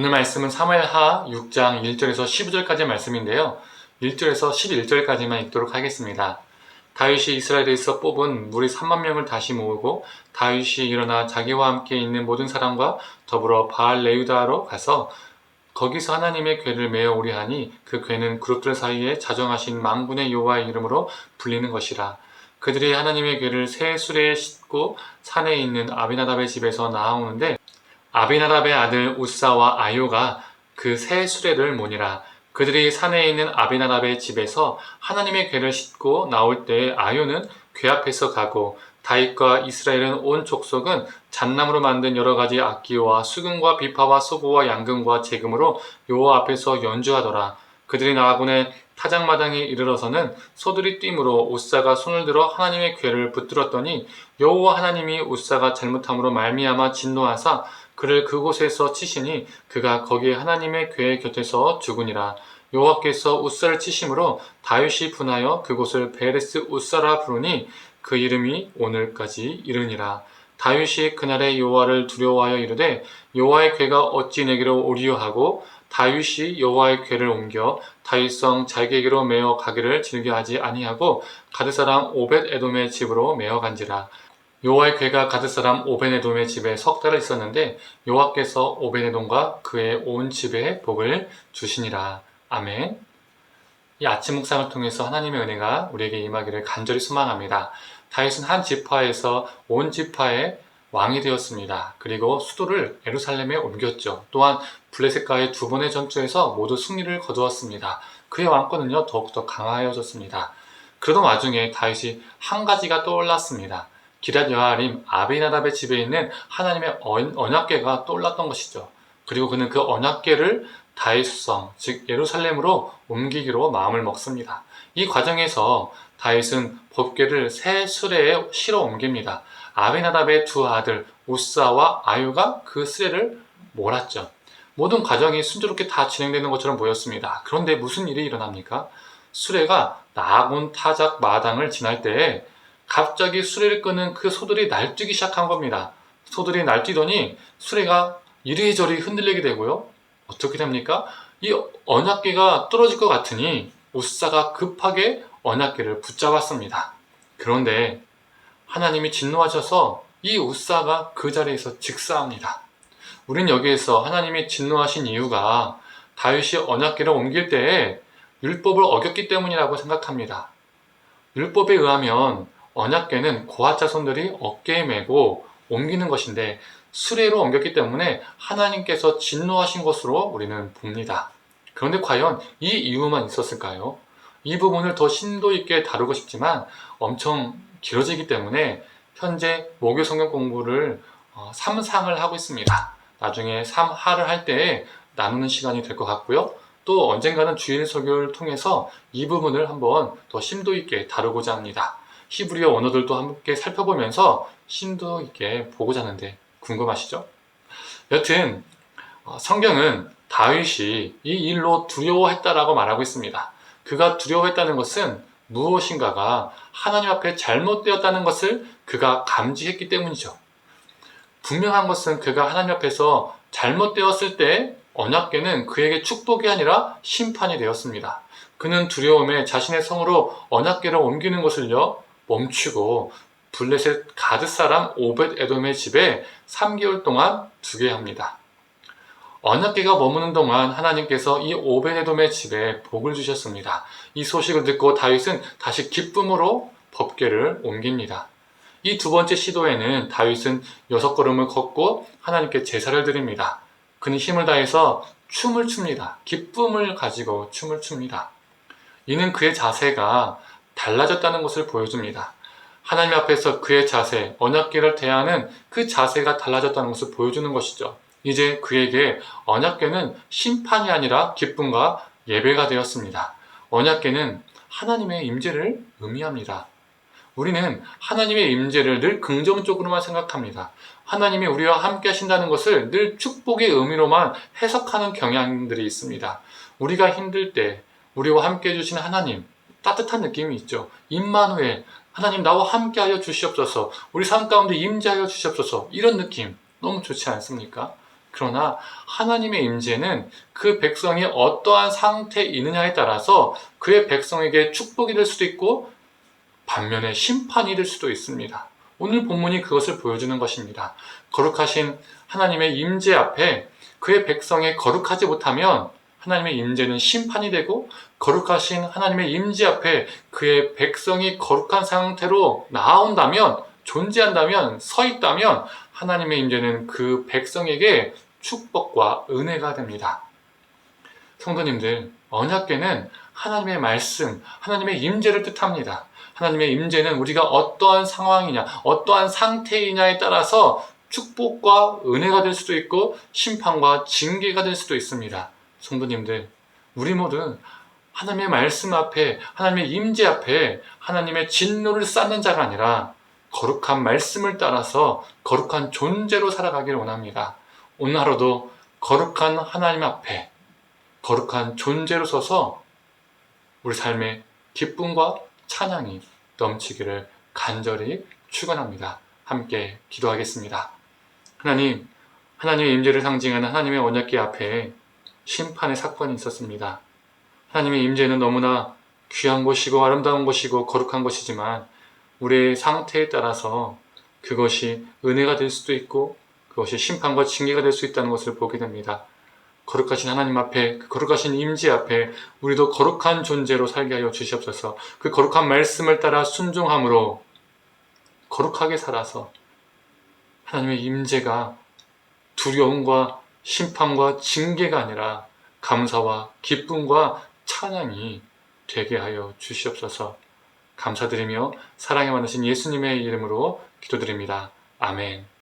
오늘 말씀은 사무엘하 6장 1절에서 15절까지의 말씀인데요. 1절에서 11절까지만 읽도록 하겠습니다. 다윗이 이스라엘에서 뽑은 무리 3만 명을 다시 모으고 다윗이 일어나 자기와 함께 있는 모든 사람과 더불어 바알 레유다로 가서 거기서 하나님의 궤를 메어 오리 하니 그 궤는 그룹들 사이에 자정하신 만군의 여호와의 이름으로 불리는 것이라. 그들이 하나님의 궤를 새 수레에 싣고 산에 있는 아비나답의 집에서 나아오는데 아비나답의 아들 우사와 아요가 그 새 수레를 모니라. 그들이 산에 있는 아비나답의 집에서 하나님의 궤를 싣고 나올 때 아요는 궤 앞에서 가고 다윗과 이스라엘은 온 족속은 잣나무로 만든 여러 가지 악기와 수금과 비파와 소고와 양금과 제금으로 여호와 앞에서 연주하더라. 그들이 나아군의 타작마당에 이르러서는 소들이 뛰므로 우사가 손을 들어 하나님의 궤를 붙들었더니 여호와 하나님이 우사가 잘못함으로 말미암아 진노하사 그를 그곳에서 치시니 그가 거기에 하나님의 궤 곁에서 죽으니라. 여호와께서 우사를 치심으로 다윗이 분하여 그곳을 베레스 우사라 부르니 그 이름이 오늘까지 이르니라. 다윗이 그날에 여호와를 두려워하여 이르되 여호와의 궤가 어찌 내게로 오리요 하고 다윗이 여호와의 궤를 옮겨 다윗성 자기에게로 메어 가기를 즐겨하지 아니하고 가드 사람 오벳 에돔의 집으로 메어 간지라. 여호와의 궤가 가드 사람 오벳 에돔의 집에 석 달을 있었는데 여호와께서 오벳 에돔과 그의 온 집에 복을 주시니라. 아멘. 이 아침 묵상을 통해서 하나님의 은혜가 우리에게 임하기를 간절히 소망합니다. 다윗은 한 지파에서 온 지파의 왕이 되었습니다. 그리고 수도를 예루살렘에 옮겼죠. 또한 블레셋과의 두 번의 전투에서 모두 승리를 거두었습니다. 그의 왕권은요 더욱더 강화해졌습니다. 그러던 와중에 다윗이 한 가지가 떠올랐습니다. 기럇 여아림 아비나답의 집에 있는 하나님의 언약궤가 떠올랐던 것이죠. 그리고 그는 그 언약궤를 다윗성, 즉 예루살렘으로 옮기기로 마음을 먹습니다. 이 과정에서 다윗은 법궤를 새 수레에 실어 옮깁니다. 아비나답의 두 아들 우사와 아유가 그 수레를 몰았죠. 모든 과정이 순조롭게 다 진행되는 것처럼 보였습니다. 그런데 무슨 일이 일어납니까? 수레가 나아군 타작 마당을 지날 때에 갑자기 수레를 끄는 그 소들이 날뛰기 시작한 겁니다. 소들이 날뛰더니 수레가 이리저리 흔들리게 되고요. 어떻게 됩니까? 이 언약궤가 떨어질 것 같으니 우사가 급하게 언약궤를 붙잡았습니다. 그런데 하나님이 진노하셔서 이 우사가 그 자리에서 직사합니다. 우린 여기에서 하나님이 진노하신 이유가 다윗이 언약궤를 옮길 때에 율법을 어겼기 때문이라고 생각합니다. 율법에 의하면 언약궤는 고앗 자손들이 어깨에 메고 옮기는 것인데 수레로 옮겼기 때문에 하나님께서 진노하신 것으로 우리는 봅니다. 그런데 과연 이 이유만 있었을까요? 이 부분을 더 심도 있게 다루고 싶지만 엄청 길어지기 때문에 현재 목요 성경 공부를 3상을 하고 있습니다. 나중에 3하를 할 때에 나누는 시간이 될 것 같고요. 또 언젠가는 주일 설교를 통해서 이 부분을 한번 더 심도 있게 다루고자 합니다. 히브리어 원어들도 함께 살펴보면서 심도 있게 보고자 하는데 궁금하시죠? 여튼 성경은 다윗이 이 일로 두려워했다라고 말하고 있습니다. 그가 두려워했다는 것은 무엇인가가 하나님 앞에 잘못되었다는 것을 그가 감지했기 때문이죠. 분명한 것은 그가 하나님 앞에서 잘못되었을 때 언약궤는 그에게 축복이 아니라 심판이 되었습니다. 그는 두려움에 자신의 성으로 언약궤를 옮기는 것을요 멈추고 블레셋 가드 사람 오벳 에돔의 집에 3개월 동안 두게 합니다. 언약궤가 머무는 동안 하나님께서 이 오벳 에돔의 집에 복을 주셨습니다. 이 소식을 듣고 다윗은 다시 기쁨으로 법궤를 옮깁니다. 이 두 번째 시도에는 다윗은 6걸음을 걷고 하나님께 제사를 드립니다. 그는 힘을 다해서 춤을 춥니다. 기쁨을 가지고 춤을 춥니다. 이는 그의 자세가 달라졌다는 것을 보여줍니다. 하나님 앞에서 그의 자세, 언약궤를 대하는 그 자세가 달라졌다는 것을 보여주는 것이죠. 이제 그에게 언약궤는 심판이 아니라 기쁨과 예배가 되었습니다. 언약궤는 하나님의 임재를 의미합니다. 우리는 하나님의 임재를 늘 긍정적으로만 생각합니다. 하나님이 우리와 함께 하신다는 것을 늘 축복의 의미로만 해석하는 경향들이 있습니다. 우리가 힘들 때 우리와 함께 해주신 하나님, 따뜻한 느낌이 있죠. 임마누엘, 하나님 나와 함께 하여 주시옵소서, 우리 삶 가운데 임재하여 주시옵소서, 이런 느낌 너무 좋지 않습니까? 그러나 하나님의 임재는 그 백성이 어떠한 상태에 있느냐에 따라서 그의 백성에게 축복이 될 수도 있고 반면에 심판이 될 수도 있습니다. 오늘 본문이 그것을 보여주는 것입니다. 거룩하신 하나님의 임재 앞에 그의 백성이 거룩하지 못하면 하나님의 임재는 심판이 되고, 거룩하신 하나님의 임재 앞에 그의 백성이 거룩한 상태로 나온다면, 존재한다면, 서 있다면 하나님의 임재는 그 백성에게 축복과 은혜가 됩니다. 성도님들, 언약궤는 하나님의 말씀, 하나님의 임재를 뜻합니다. 하나님의 임재는 우리가 어떠한 상황이냐, 어떠한 상태이냐에 따라서 축복과 은혜가 될 수도 있고 심판과 징계가 될 수도 있습니다. 성도님들, 우리 모두 하나님의 말씀 앞에, 하나님의 임재 앞에 하나님의 진노를 쌓는 자가 아니라 거룩한 말씀을 따라서 거룩한 존재로 살아가기를 원합니다. 오늘 하루도 거룩한 하나님 앞에 거룩한 존재로 서서 우리 삶의 기쁨과 찬양이 넘치기를 간절히 축원합니다. 함께 기도하겠습니다. 하나님, 하나님의 임재를 상징하는 하나님의 언약궤 앞에 심판의 사건이 있었습니다. 하나님의 임재는 너무나 귀한 곳이고 아름다운 곳이고 거룩한 것이지만 우리의 상태에 따라서 그것이 은혜가 될 수도 있고 그것이 심판과 징계가 될 수 있다는 것을 보게 됩니다. 거룩하신 하나님 앞에, 그 거룩하신 임재 앞에 우리도 거룩한 존재로 살게 하여 주시옵소서. 그 거룩한 말씀을 따라 순종함으로 거룩하게 살아서 하나님의 임재가 두려움과 심판과 징계가 아니라 감사와 기쁨과 찬양이 되게 하여 주시옵소서. 감사드리며 사랑에 많으신 예수님의 이름으로 기도드립니다. 아멘.